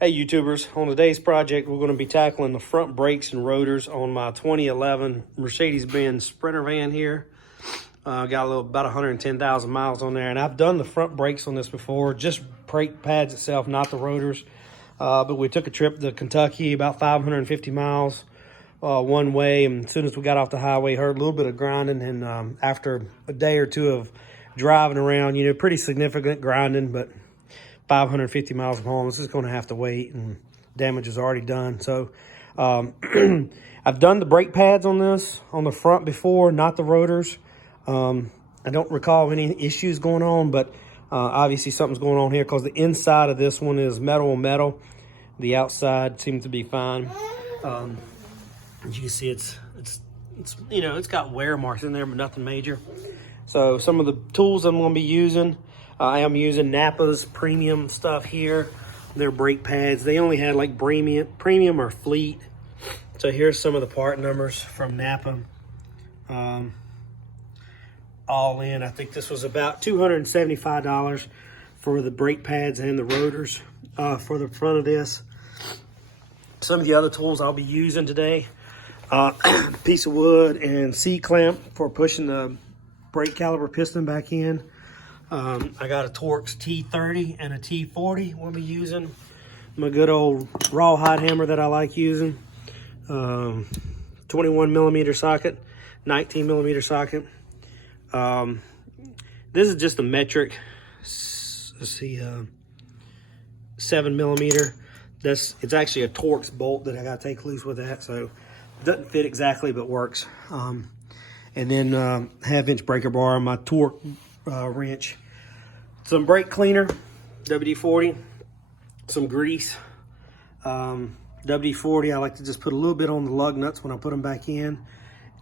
Hey YouTubers, on today's project we're going to be tackling the front brakes and rotors on my 2011 Mercedes-Benz Sprinter van here. Got about 110,000 miles on there, and I've done the front brakes on this before, just brake pads itself, not the rotors. But we took a trip to Kentucky, about 550 miles one way, and as soon as we got off the highway, heard a little bit of grinding, and after a day or two of driving around, pretty significant grinding, but 550 miles from home, this is going to have to wait, and damage is already done. So I've done the brake pads on this on the front before, not the rotors. I don't recall any issues going on, but obviously something's going on here because the inside of this one is metal on metal. The outside seems to be fine. As you can see, it's got wear marks in there, but nothing major. So some of the tools I'm going to be using, I am using Napa's premium stuff here. They're brake pads. They only had like premium or fleet. So here's some of the part numbers from Napa. All in, I think this was about $275 for the brake pads and the rotors for the front of this. Some of the other tools I'll be using today, piece of wood and C-clamp for pushing the brake caliper piston back in. I got a Torx T30 and a T40 we'll be using. My good old rawhide hammer that I like using. 21 millimeter socket, 19 millimeter socket. This is just a metric, let's see, 7 millimeter. It's actually a Torx bolt that I gotta take loose with that, so it doesn't fit exactly, but works. And then 1/2-inch breaker bar, my torque wrench, some brake cleaner, WD-40, some grease. WD-40, I like to just put a little bit on the lug nuts when I put them back in.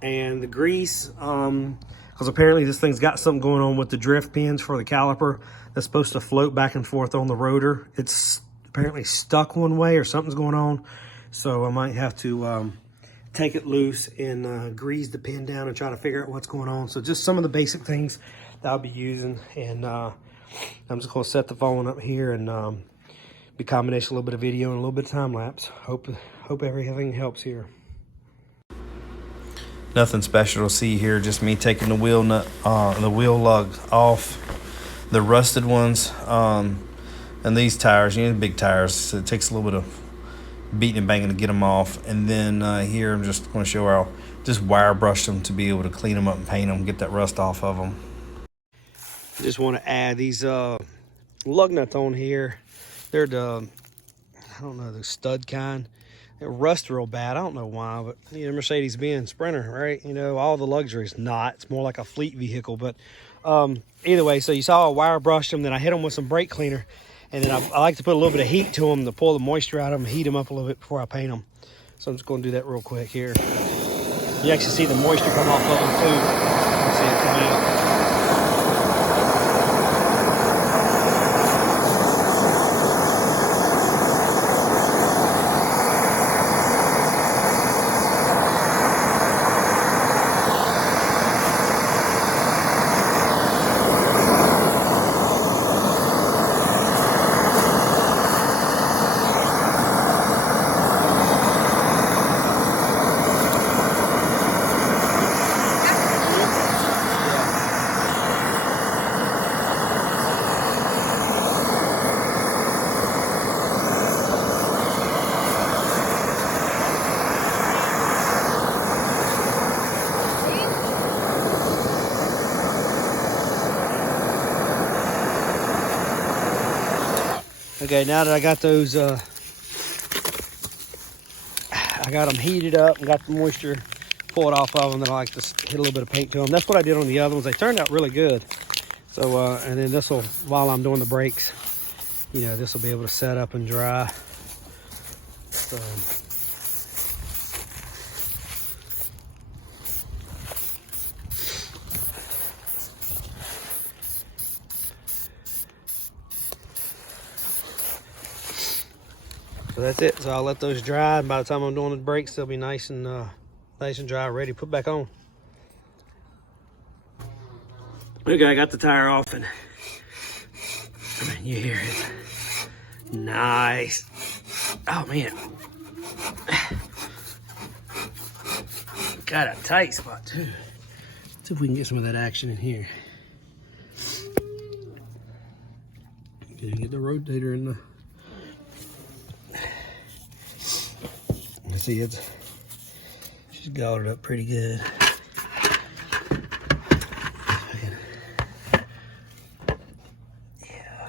And the grease, because apparently this thing's got something going on with the drift pins for the caliper that's supposed to float back and forth on the rotor. It's apparently stuck one way or something's going on. So I might have to take it loose and grease the pin down and try to figure out what's going on. So just some of the basic things that I'll be using. And I'm just going to set the phone up here and be combination a little bit of video and a little bit of time lapse. Hope everything helps here. Nothing special to see here, just me taking the wheel nut, the wheel lug off, the rusted ones, and these tires, the big tires, so it takes a little bit of beating and banging to get them off. And then here I'm just going to show how just wire brush them to be able to clean them up and paint them, get that rust off of them. Just want to add these lug nuts on here. They're the, I don't know, the stud kind. It rusts real bad. I don't know why, but Mercedes-Benz Sprinter, right? All the luxury is not. It's more like a fleet vehicle. But either way, so you saw I wire brushed them, then I hit them with some brake cleaner, and then I like to put a little bit of heat to them to pull the moisture out of them, heat them up a little bit before I paint them. So I'm just going to do that real quick here. You actually see the moisture come off of them too. You can see it coming out. Okay, now that I got those, I got them heated up and got the moisture pulled off of them, then I like to hit a little bit of paint to them. That's what I did on the other ones. They turned out really good. So, and then this will, while I'm doing the brakes, this will be able to set up and dry. So, so that's it. So I'll let those dry, and by the time I'm doing the brakes, they'll be nice and dry, ready to put back on. Okay, I got the tire off, and you hear it. Nice. Oh man. Got a tight spot too. Let's see if we can get some of that action in here. Okay, get the rotator in the. Let's see, she's got it up pretty good. Yeah.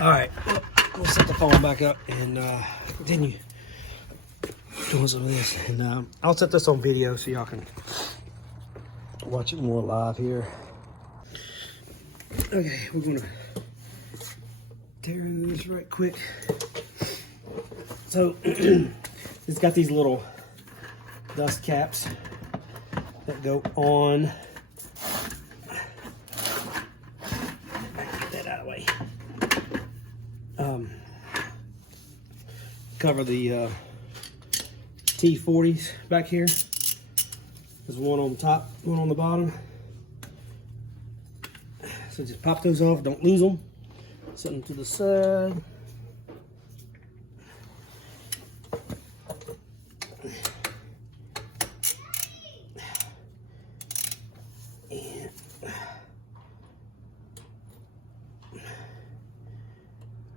All right, well, we'll set the phone back up and continue doing some of this. And I'll set this on video so y'all can watch it more live here. Okay, we're gonna tear into this right quick. So it's got these little dust caps that go on. Get that out of the way. Cover the T40s back here. There's one on top, one on the bottom. So just pop those off, don't lose them. Set them to the side. And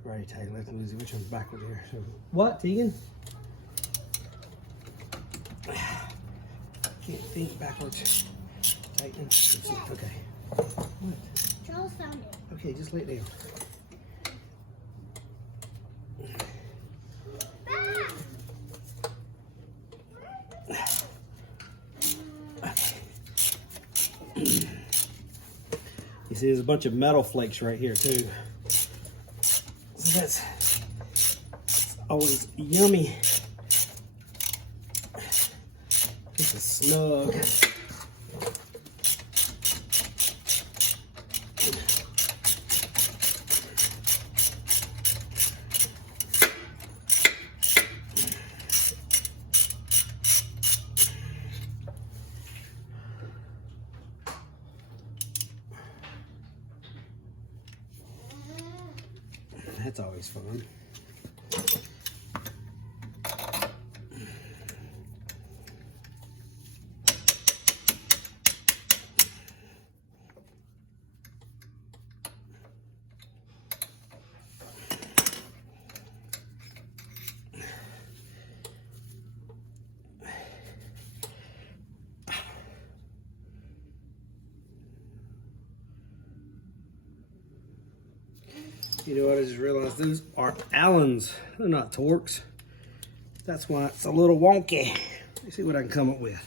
right, tight, let's lose it. Which one's backward here? So, what, Tegan? Can't think backwards. Tighten. Okay. What? Charles found it. Okay, just lay it down. You see, there's a bunch of metal flakes right here too. So that's always yummy. This is snug. That's always fun. You know what, I just realized those are Allens. They're not Torx. That's why it's a little wonky. Let's see what I can come up with.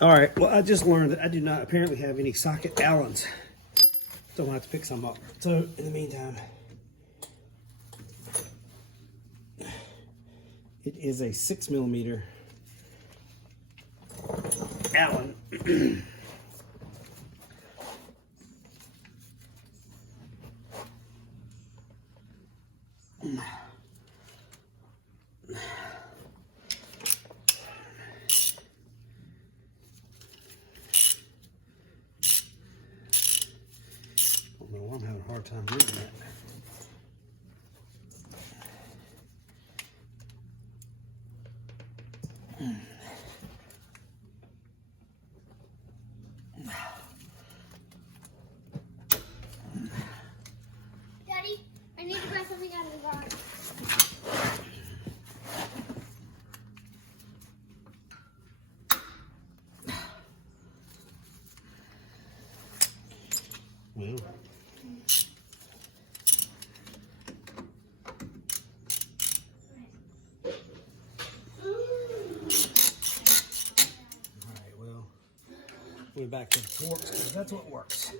All right, well, I just learned that I do not apparently have any socket Allens. So I'm gonna have to pick some up. So in the meantime, it is a 6mm Allen. I'm having a hard time moving that. Daddy, I need to grab something out of the garden. Well. Alright, well, we're back to the forks because that's what works.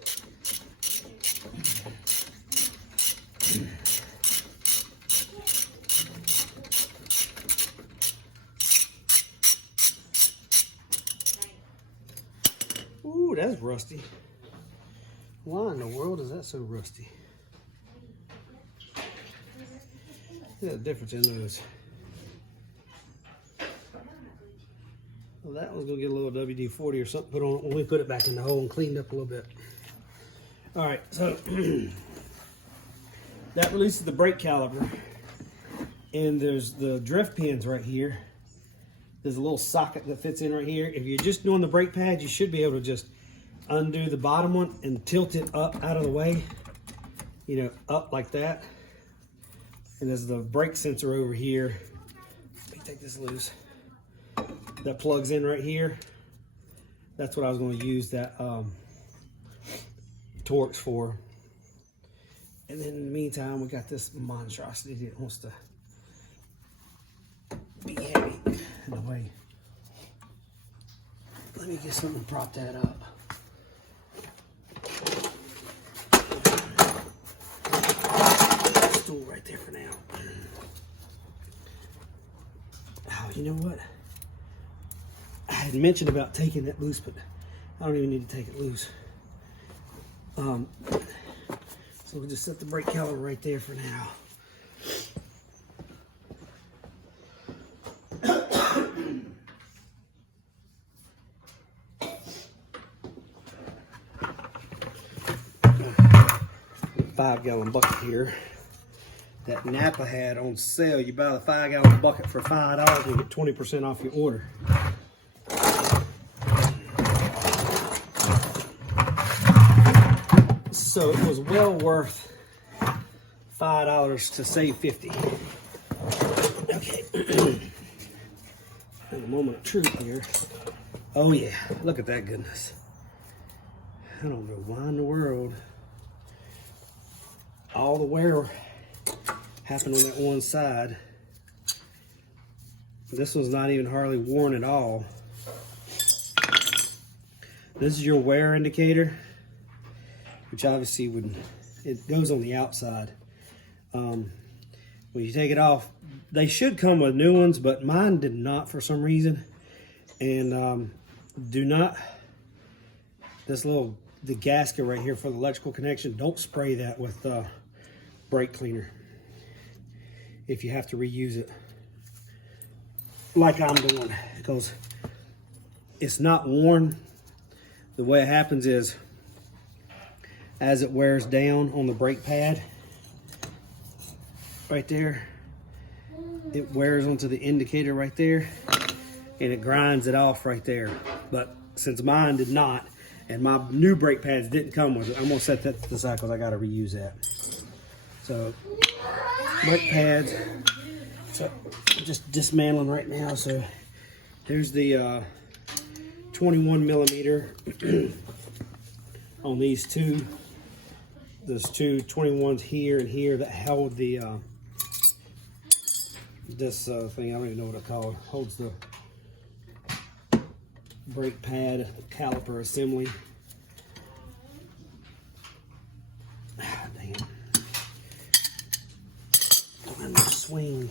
Ooh, that's rusty. Why in the world is that so rusty? Look at the difference in those. Well, that one's gonna get a little WD-40 or something put on it when we put it back in the hole and cleaned up a little bit. All right, so that releases the brake caliper. And there's the drift pins right here. There's a little socket that fits in right here. If you're just doing the brake pads, you should be able to just undo the bottom one and tilt it up out of the way. You know, up like that. And there's the brake sensor over here. Let me take this loose. That plugs in right here. That's what I was going to use that Torx for. And then in the meantime, we got this monstrosity that wants to be heavy in the way. Let me get something to prop that up. Stool right there for now. Oh, you know what? I had mentioned about taking that loose, but I don't even need to take it loose. So we'll just set the brake caliper right there for now. $5-gallon bucket here that Napa had on sale. You buy the 5-gallon bucket for $5 and get 20% off your order. So it was well worth $5 to save $50. Okay. A moment of truth here. Oh yeah, look at that goodness. I don't know why in the world all the wear happened on that one side. This one's not even hardly worn at all. This is your wear indicator, which obviously it goes on the outside. When you take it off, they should come with new ones, but mine did not for some reason. And do not, the gasket right here for the electrical connection, don't spray that with brake cleaner if you have to reuse it like I'm doing, because it's not worn. The way it happens is as it wears down on the brake pad right there, it wears onto the indicator right there and it grinds it off right there. But since mine did not, and my new brake pads didn't come with it, I'm gonna set that to the side because I gotta reuse that. So brake pads, so just dismantling right now. So there's the 21 millimeter on these two. There's two 21s here and here that held the this thing, I don't even know what it's called, holds the brake pad caliper assembly. Ah, dang it. I'm gonna swing.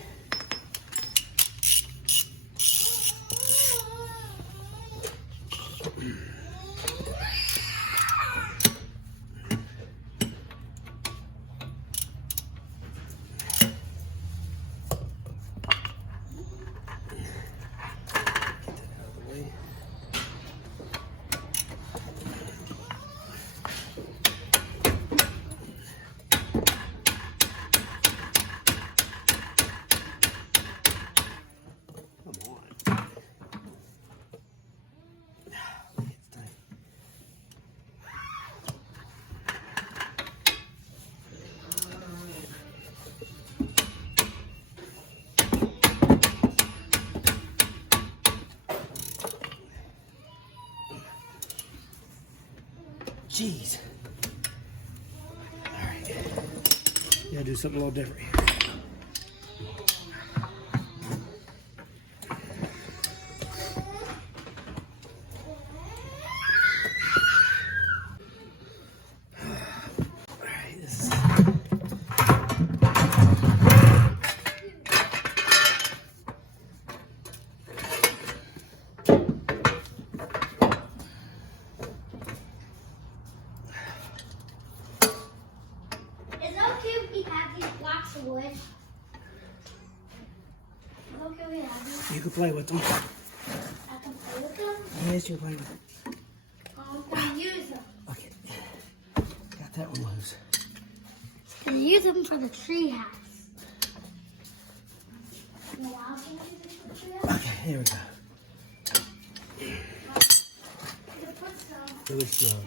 Jeez. All right. Gotta do something a little different here. All right, this is... Wood. Okay, we have these. You can play with them. I can play with them? Yes, you're playing with them. I'm going to use them. Okay. Got that one loose. to use them for the tree house. Okay, here we go. Really slow.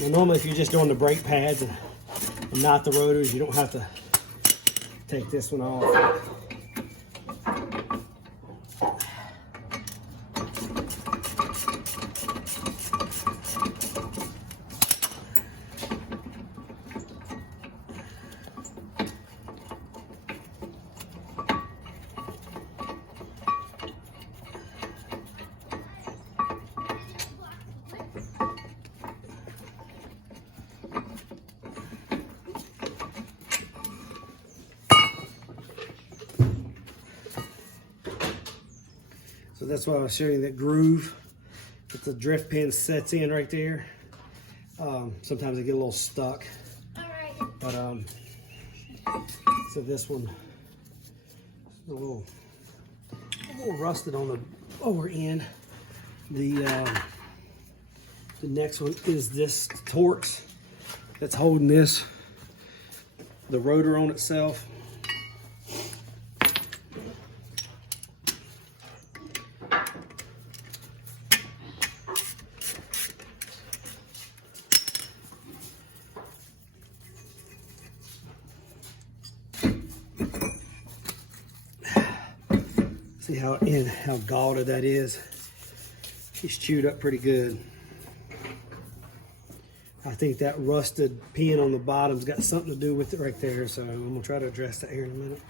Now, normally if you're just doing the brake pads and not the rotors, you don't have to take this one off. So that's why I was showing you that groove that the drift pin sets in right there. Sometimes they get a little stuck. Alright. But so this one a little rusted on the lower end. The next one is this Torx that's holding the rotor on itself. See how gaudy that is. It's chewed up pretty good. I think that rusted pin on the bottom's got something to do with it right there. So I'm gonna try to address that here in a minute.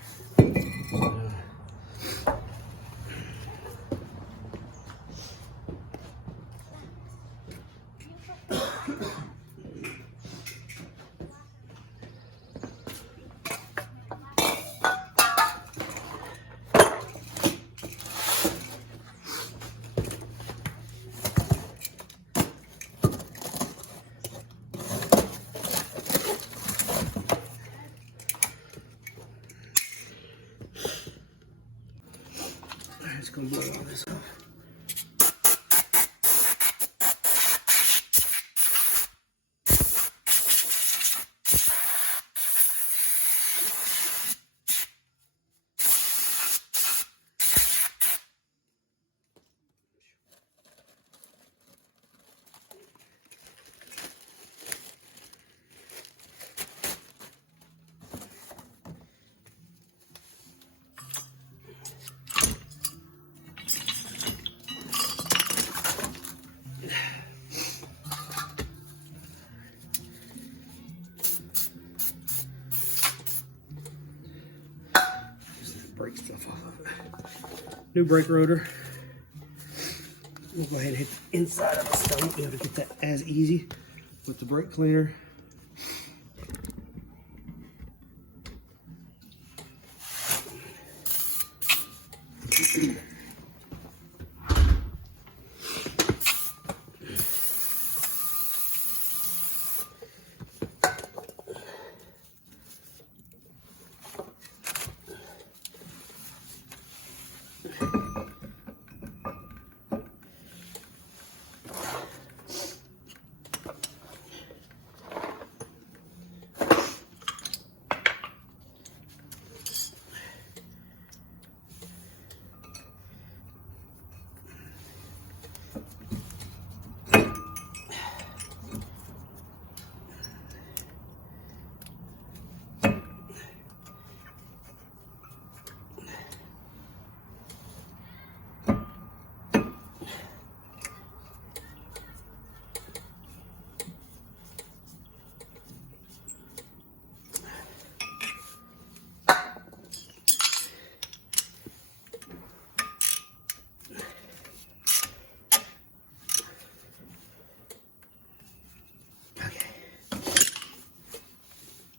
Just gonna blow all this off. Brake stuff off of it. New brake rotor. We'll go ahead and hit the inside of it, so I won't be able to get that as easy with the brake cleaner.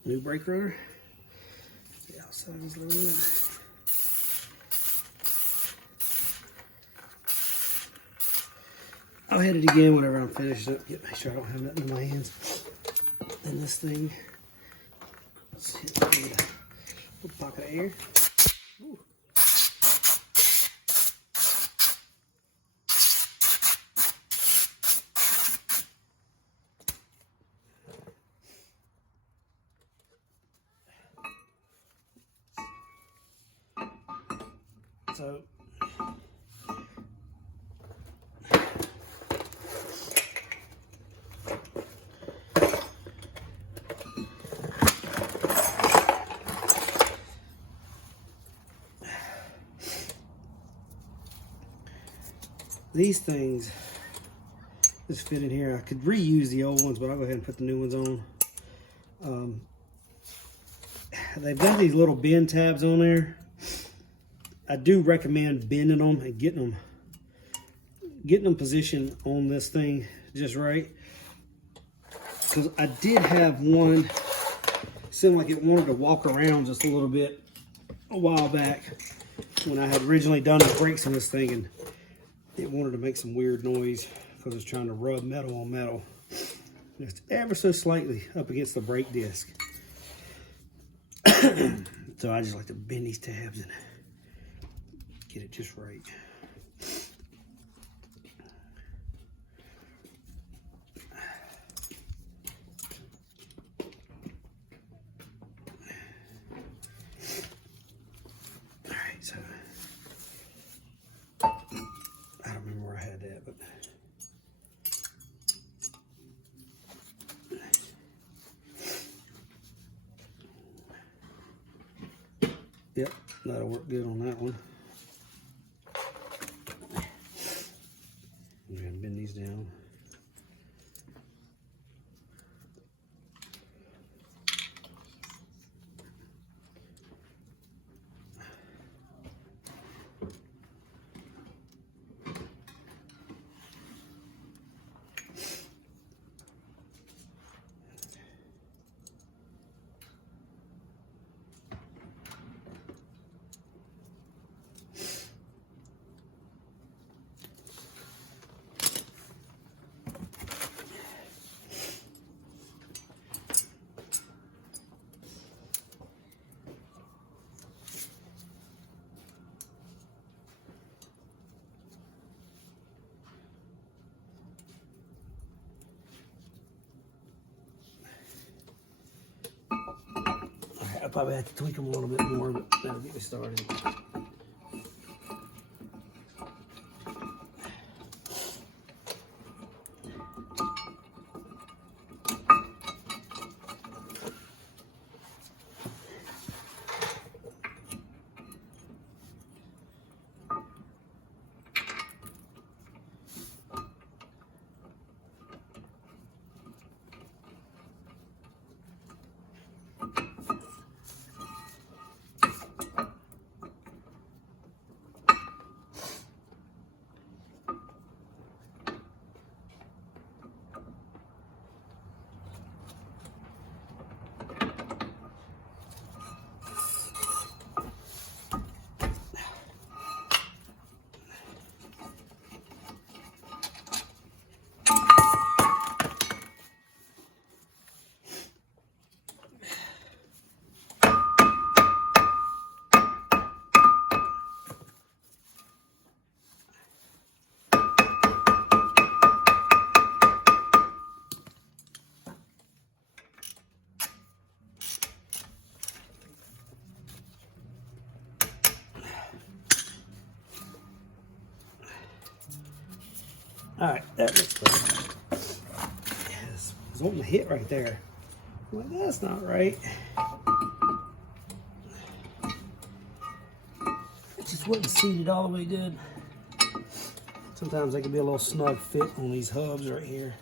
New brake rotor. The outside is loaded in. I'll hit it again whenever I'm finished up. Make sure I don't have nothing in my hands. And this thing, let's hit the Pocket of air. Ooh. So these things just fit in here. I could reuse the old ones, but I'll go ahead and put the new ones on. They've got these little bend tabs on there. I do recommend bending them and getting them positioned on this thing just right. Because I did have one seem like it wanted to walk around just a little bit a while back when I had originally done the brakes on this thing, and it wanted to make some weird noise because it's trying to rub metal on metal. Just ever so slightly up against the brake disc. So I just like to bend these tabs and get it just right. All right, so I don't remember where I had that, but yep, that'll work good on that one. I'm gonna bend these down. I'll probably have to tweak them a little bit more, but that'll get me started. All right, that looks better. Yes, I was wanting to hit right there. I'm like, that's not right. It just wasn't seated all the way good. Sometimes they can be a little snug fit on these hubs right here.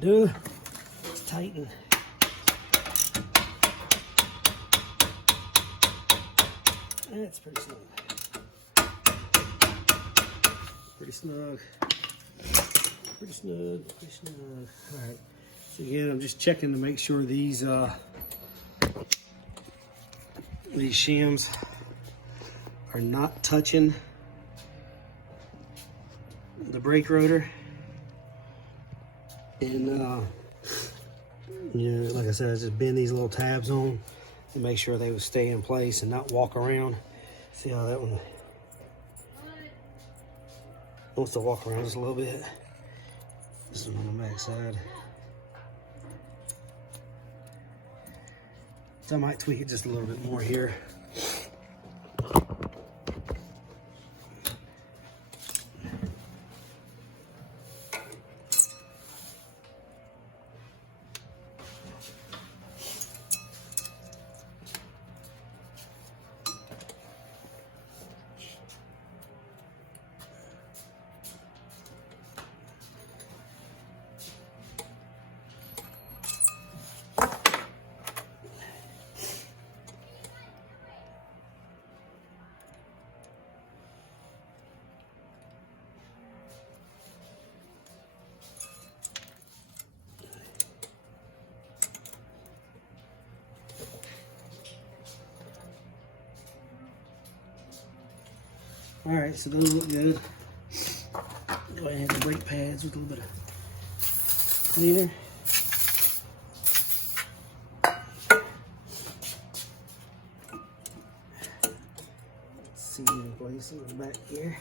do. Let's tighten. That's pretty snug. Pretty snug. Pretty snug. Pretty snug. All right. So again, I'm just checking to make sure these shims are not touching the brake rotor. And you know, like I said, I just bend these little tabs on to make sure they would stay in place and not walk around. See how that one wants to walk around just a little bit. This one on the back side. So I might tweak it just a little bit more here. All right, so those look good. Go ahead and hit the brake pads with a little bit of cleaner. Let's see in place in the back here.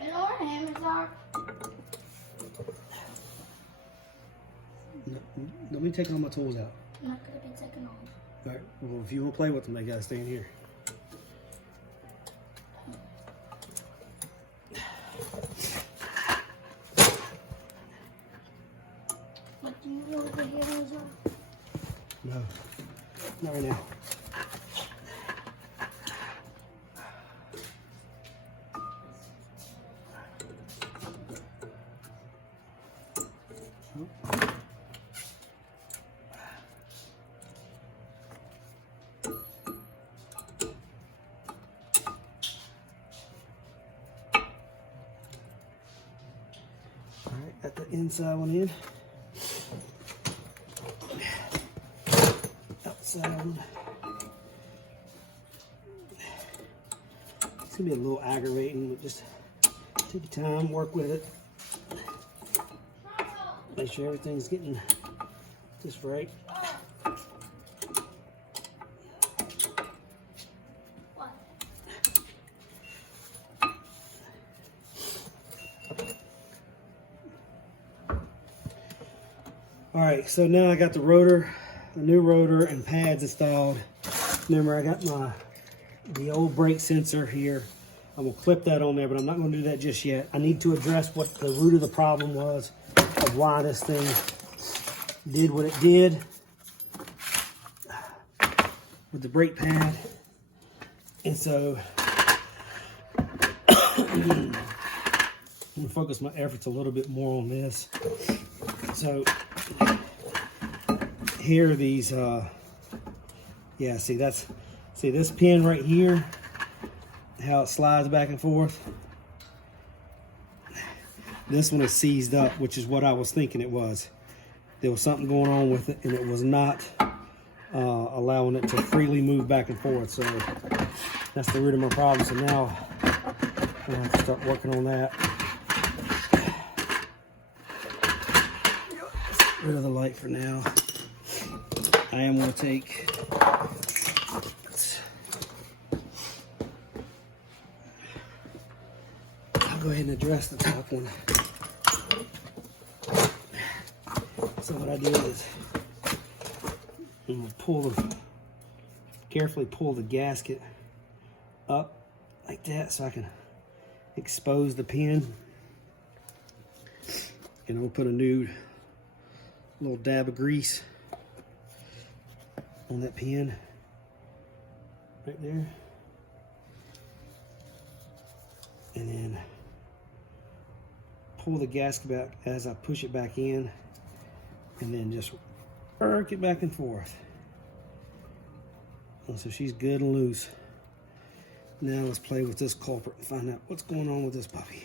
You know where hammers are? Let me take all my tools out. I'm not gonna be taken off. All right, well, if you want to play with them, they gotta stay in here. But do you know where the hammers are? No, not right now. Alright, got the inside one in. Outside one. It's gonna be a little aggravating, but just take your time, work with it. Make sure everything's getting just right. All right, so now I got the rotor, the new rotor and pads installed. Remember, I got the old brake sensor here. I'm gonna clip that on there, but I'm not gonna do that just yet. I need to address what the root of the problem was of why this thing did what it did with the brake pad. And so I'm gonna focus my efforts a little bit more on this. So here are these, yeah, see this pin right here, how it slides back and forth. This one is seized up, which is what I was thinking it was. There was something going on with it, and it was not allowing it to freely move back and forth. So that's the root of my problem. So now I'm gonna have to start working on that. Get rid of the light for now. I am going to take I'll go ahead and address the top one. So what I do is I'm going to carefully pull the gasket up like that so I can expose the pin. And I'm going to put a new little dab of grease on that pin right there. and then pull the gasket back as I push it back in, and then just work it back and forth. And so she's good and loose. Now let's play with this culprit and find out what's going on with this puppy.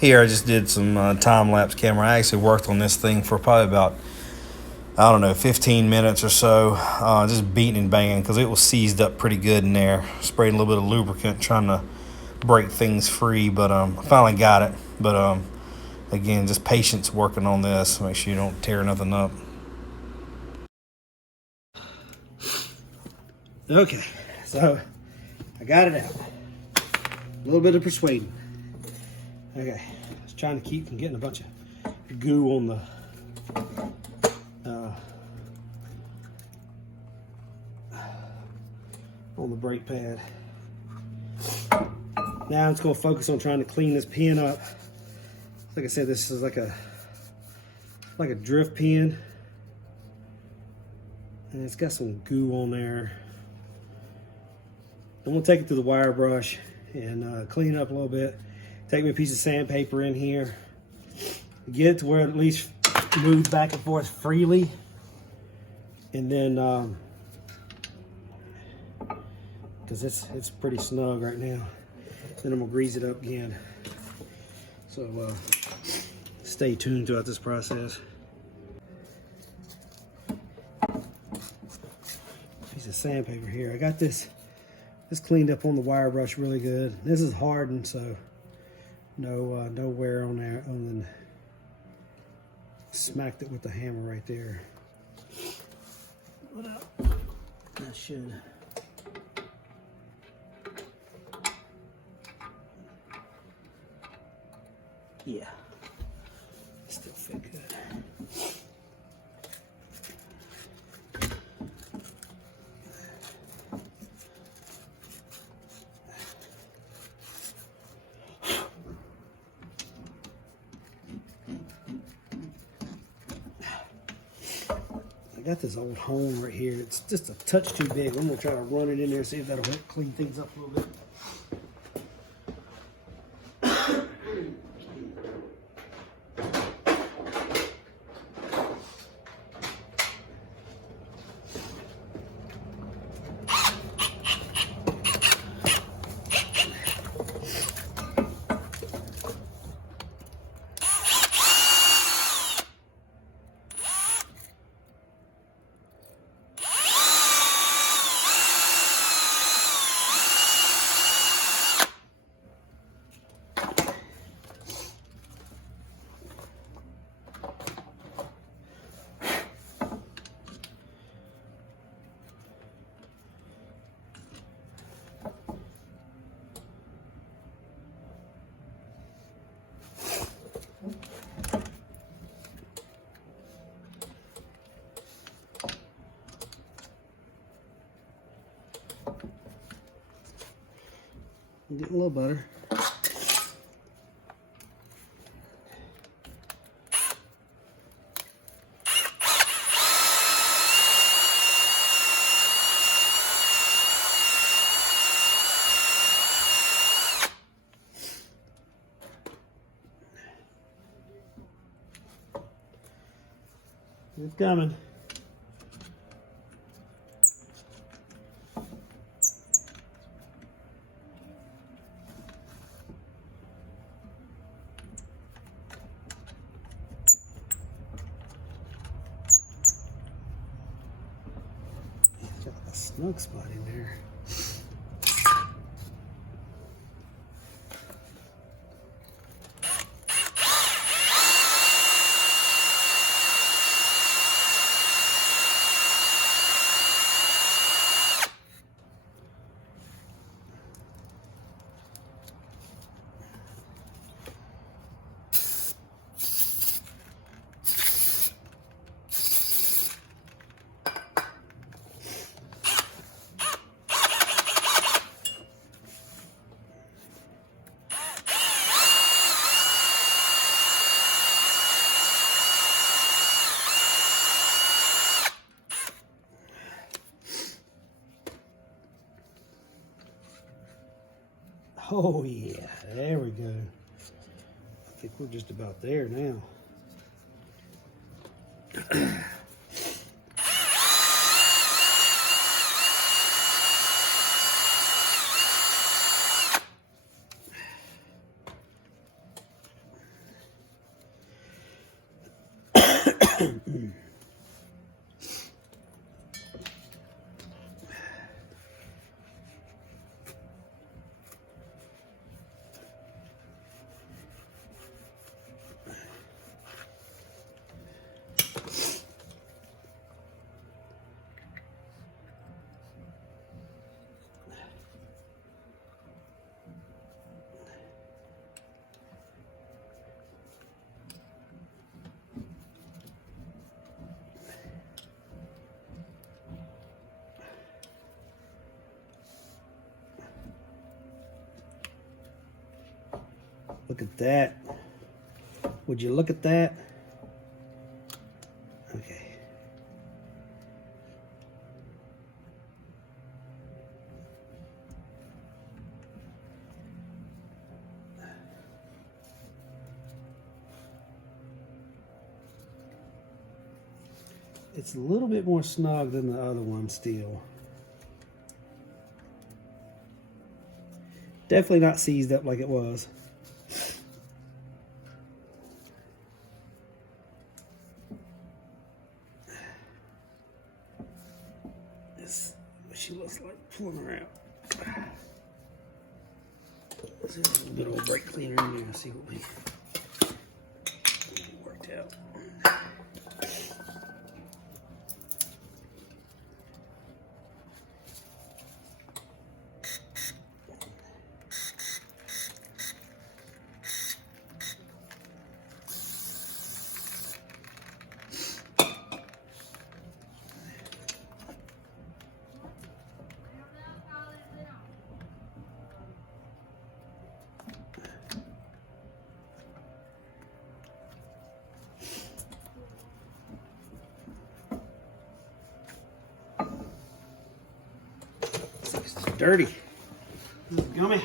Here I just did some time-lapse camera. I actually worked on this thing for probably about, I don't know, 15 minutes or so, just beating and banging because it was seized up pretty good in there. Sprayed a little bit of lubricant trying to break things free, but I finally got it. But again, just patience working on this. Make sure you don't tear nothing up. Okay, so I got it out. A little bit of persuading. Okay, I was trying to keep from getting a bunch of goo on the brake pad. Now it's going to focus on trying to clean this pin up. Like I said, this is like a drift pin, and it's got some goo on there. I'm going to take it to the wire brush and clean it up a little bit. Take me a piece of sandpaper in here, get it to where it at least moves back and forth freely, and then because it's pretty snug right now. Then I'm gonna grease it up again. So stay tuned throughout this process. Piece of sandpaper here. I got this cleaned up on the wire brush really good. This is hardened, so no wear on there, other than smacked it with the hammer right there. What up? That should. Yeah. Still fit good. I got this old hone right here. It's just a touch too big. I'm gonna try to run it in there, see if that'll help clean things up a little bit. Get a little better. It's coming. Got a snug spot in there. Oh yeah, there we go. I think we're just about there now. Look at that. Would you look at that? Okay. It's a little bit more snug than the other one still. Definitely not seized up like it was. This is what she looks like pulling her out. Let's do a little bit of a brake cleaner in there and see what we worked out. It's dirty. It's gummy.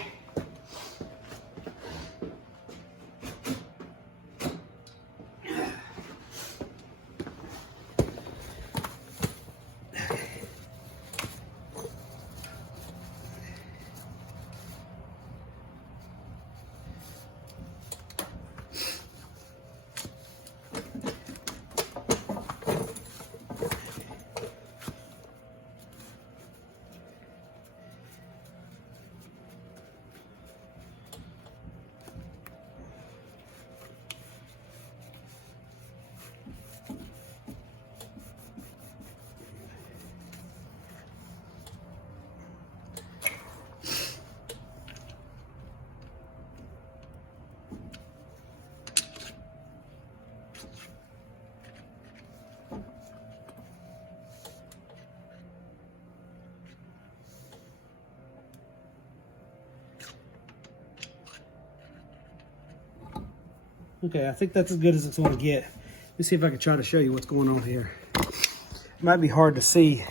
Okay, I think that's as good as it's going to get. Let me see if I can try to show you what's going on here. It might be hard to see.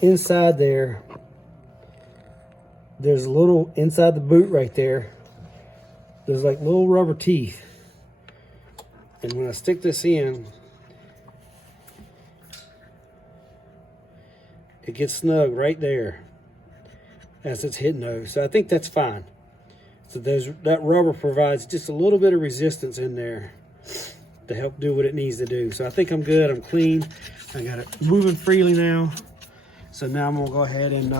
Inside there, there's a little, inside the boot right there, there's like little rubber teeth. And when I stick this in, it gets snug right there as it's hitting those. So I think that's fine. So that rubber provides just a little bit of resistance in there to help do what it needs to do. So I think I'm good, I'm clean. I got it moving freely now. So now I'm gonna go ahead and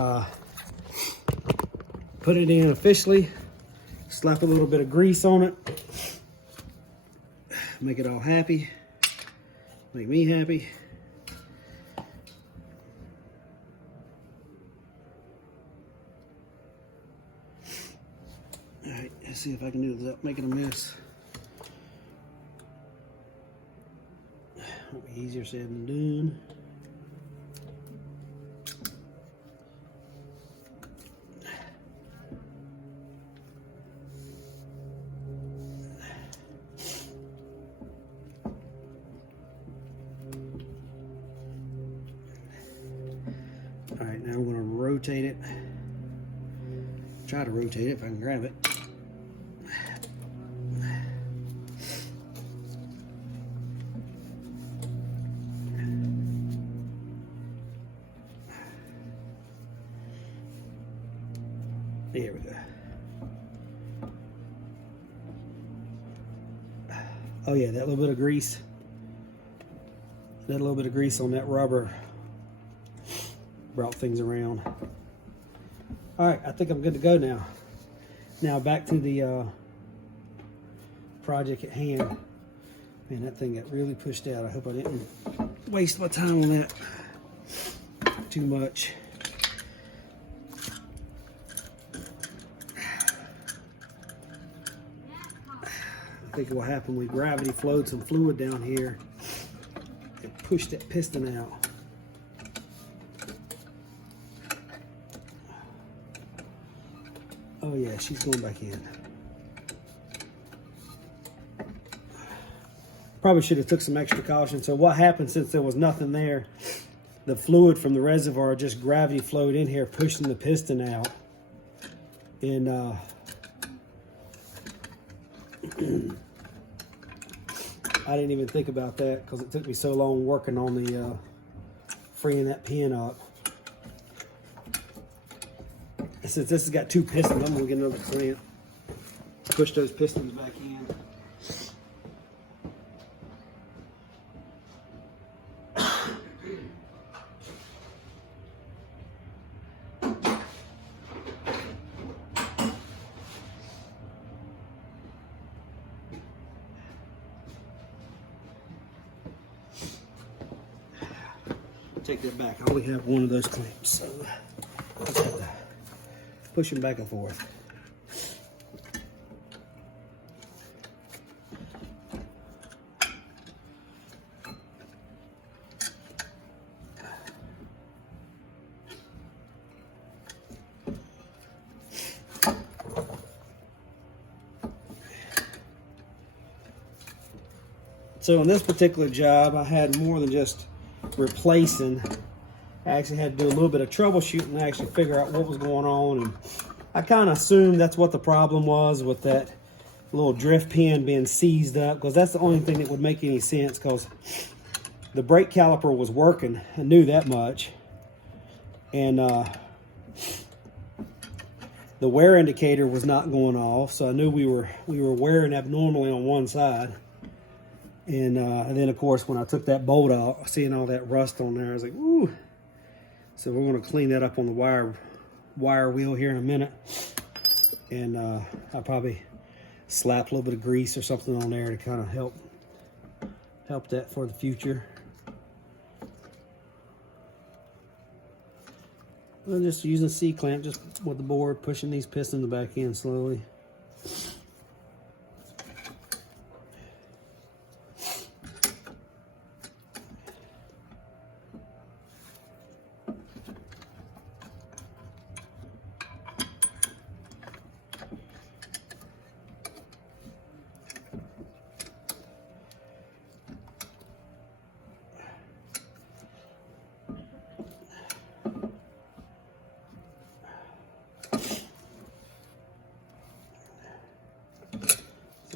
put it in officially. Slap a little bit of grease on it. Make it all happy. Make me happy. All right, let's see if I can do this without making a mess. It'll be easier said than done. All right, now I'm going to rotate it. Try to rotate it if I can grab it. There we go. Oh yeah, that little bit of grease. That little bit of grease on that rubber brought things around. All right, I think I'm good to go now. Now back to the project at hand. Man, that thing got really pushed out. I hope I didn't waste my time on that too much. I think what happened, we gravity flowed some fluid down here and pushed that piston out. Oh yeah, she's going back in. Probably should have took some extra caution. So what happened, since there was nothing there, the fluid from the reservoir just gravity flowed in here, pushing the piston out. And I didn't even think about that because it took me so long working on the freeing that pin up. And since this has got two pistons, I'm gonna get another clamp. Push those pistons back in. Take that back. I only have one of those clamps, so I just have to push them back and forth. So on this particular job, I had more than just replacing. I actually had to do a little bit of troubleshooting to actually figure out what was going on, and I kind of assumed that's what the problem was with that little drift pin being seized up, because that's the only thing that would make any sense, because the brake caliper was working. I knew that much, and the wear indicator was not going off, so I knew we were wearing abnormally on one side. And then, of course, when I took that bolt out, seeing all that rust on there, I was like, ooh. So we're going to clean that up on the wire wheel here in a minute. And I'll probably slap a little bit of grease or something on there to kind of help that for the future. I'm just using a C-clamp, just with the board, pushing these pistons back in slowly.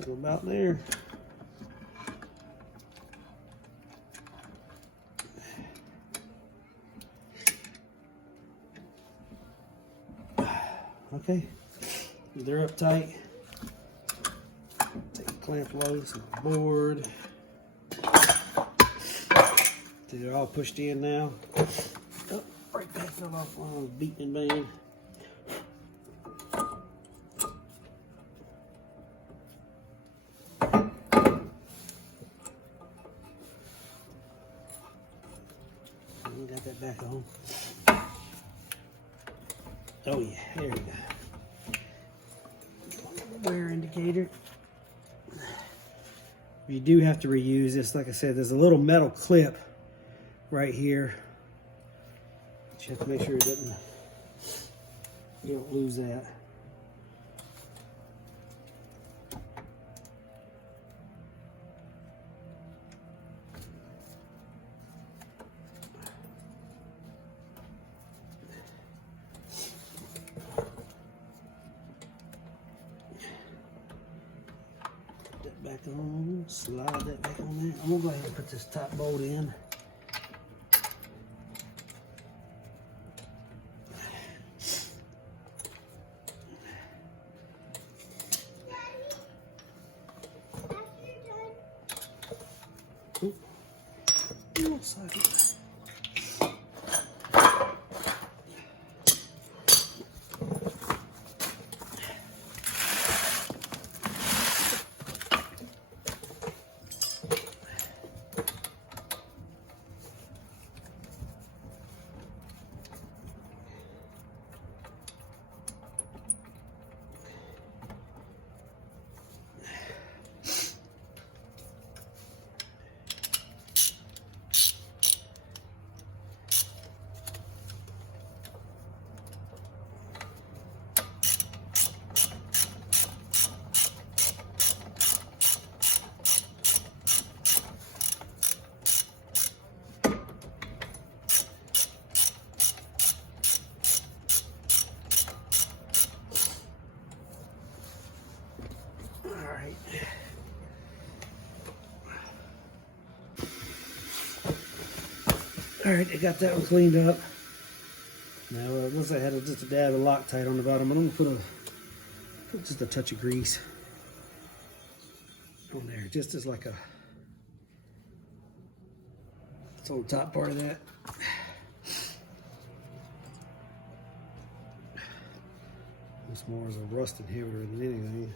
So about there. Okay, they're up tight. Take the clamp loose on the board. They're all pushed in now. Oh, right back fell off one of those beating band. Got that back on. Oh yeah, there we go. Wear indicator. You do have to reuse this. Like I said, there's a little metal clip right here. You have to make sure you don't lose that. Back on, slide that back on there. I'm gonna go ahead and put this top bolt in. Oop. Oh, slide it. All right, I got that one cleaned up. Now, once I had just a dab of Loctite on the bottom, I'm gonna put just a touch of grease on there, just as like a, it's on the top part of that. It's more as a rust inhibitor than anything.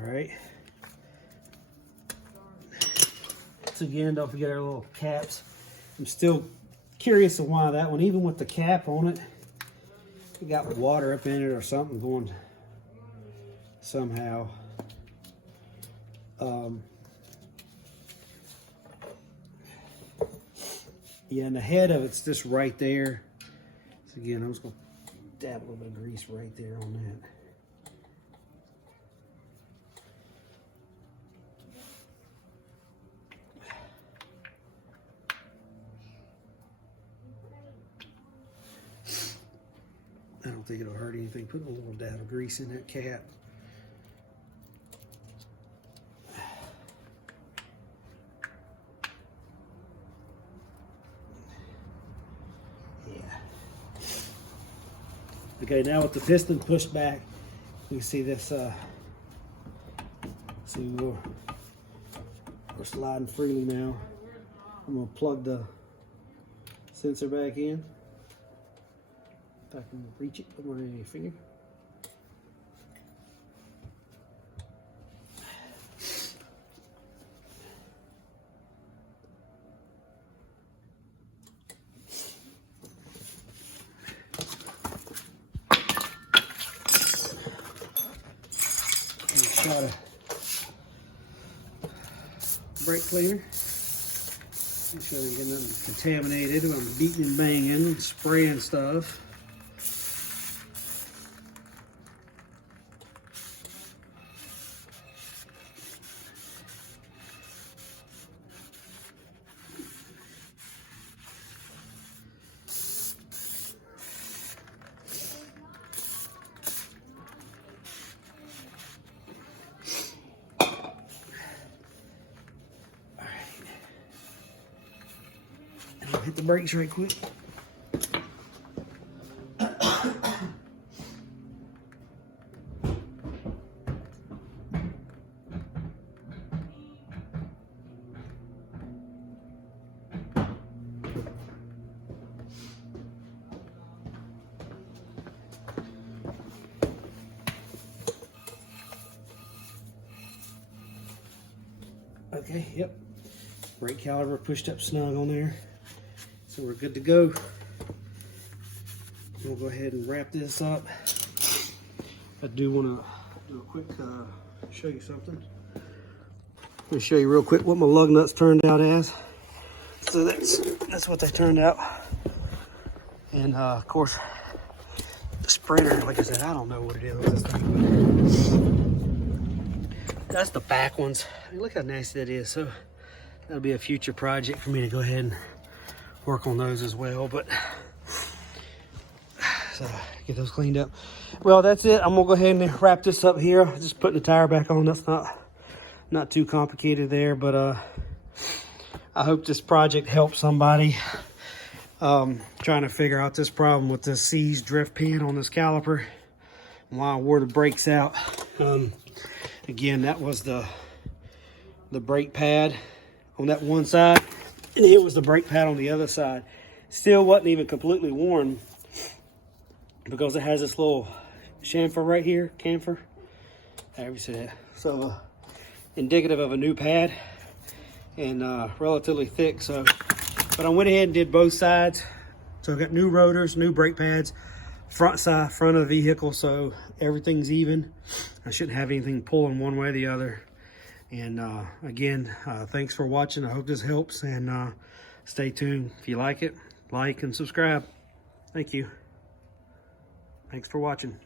Right. So again, don't forget our little caps. I'm still curious of why that one, even with the cap on it, it got water up in it or something going somehow. Yeah, and the head of it's just right there. So again, I'm just gonna dab a little bit of grease right there on that. I don't think it'll hurt anything. Put a little dab of grease in that cap. Yeah. Okay, now with the piston pushed back, you can see this. See, we'll We're sliding freely now. I'm gonna plug the sensor back in. If I can reach it with my finger. Shot a brake cleaner. Make sure they get nothing contaminated. I'm beating and banging, spraying stuff. I'll hit the brakes right quick. Okay, yep. Brake caliper pushed up snug on there. So we're good to go. We'll go ahead and wrap this up. I do want to do a quick, show you something. Let me show you real quick what my lug nuts turned out as. So that's what they turned out. And of course, the Sprinter, like I said, I don't know what it is with this thing. That's the back ones. I mean, look how nasty that is. So that'll be a future project for me to go ahead and work on those as well. But so get those cleaned up. Well, that's it. I'm gonna go ahead and wrap this up here. Just putting the tire back on. That's not too complicated there, but I hope this project helps somebody trying to figure out this problem with this seized drift pin on this caliper and why I wore the brakes out. Again, that was the brake pad on that one side, and it was the brake pad on the other side. Still wasn't even completely worn because it has this little chamfer right here, camphor, however you say that. So indicative of a new pad and relatively thick. So, but I went ahead and did both sides. So I got new rotors, new brake pads, front of the vehicle, so everything's even. I shouldn't have anything pulling one way or the other. And again, thanks for watching. I hope this helps, and stay tuned. If you like it, like and subscribe. Thank you. Thanks for watching.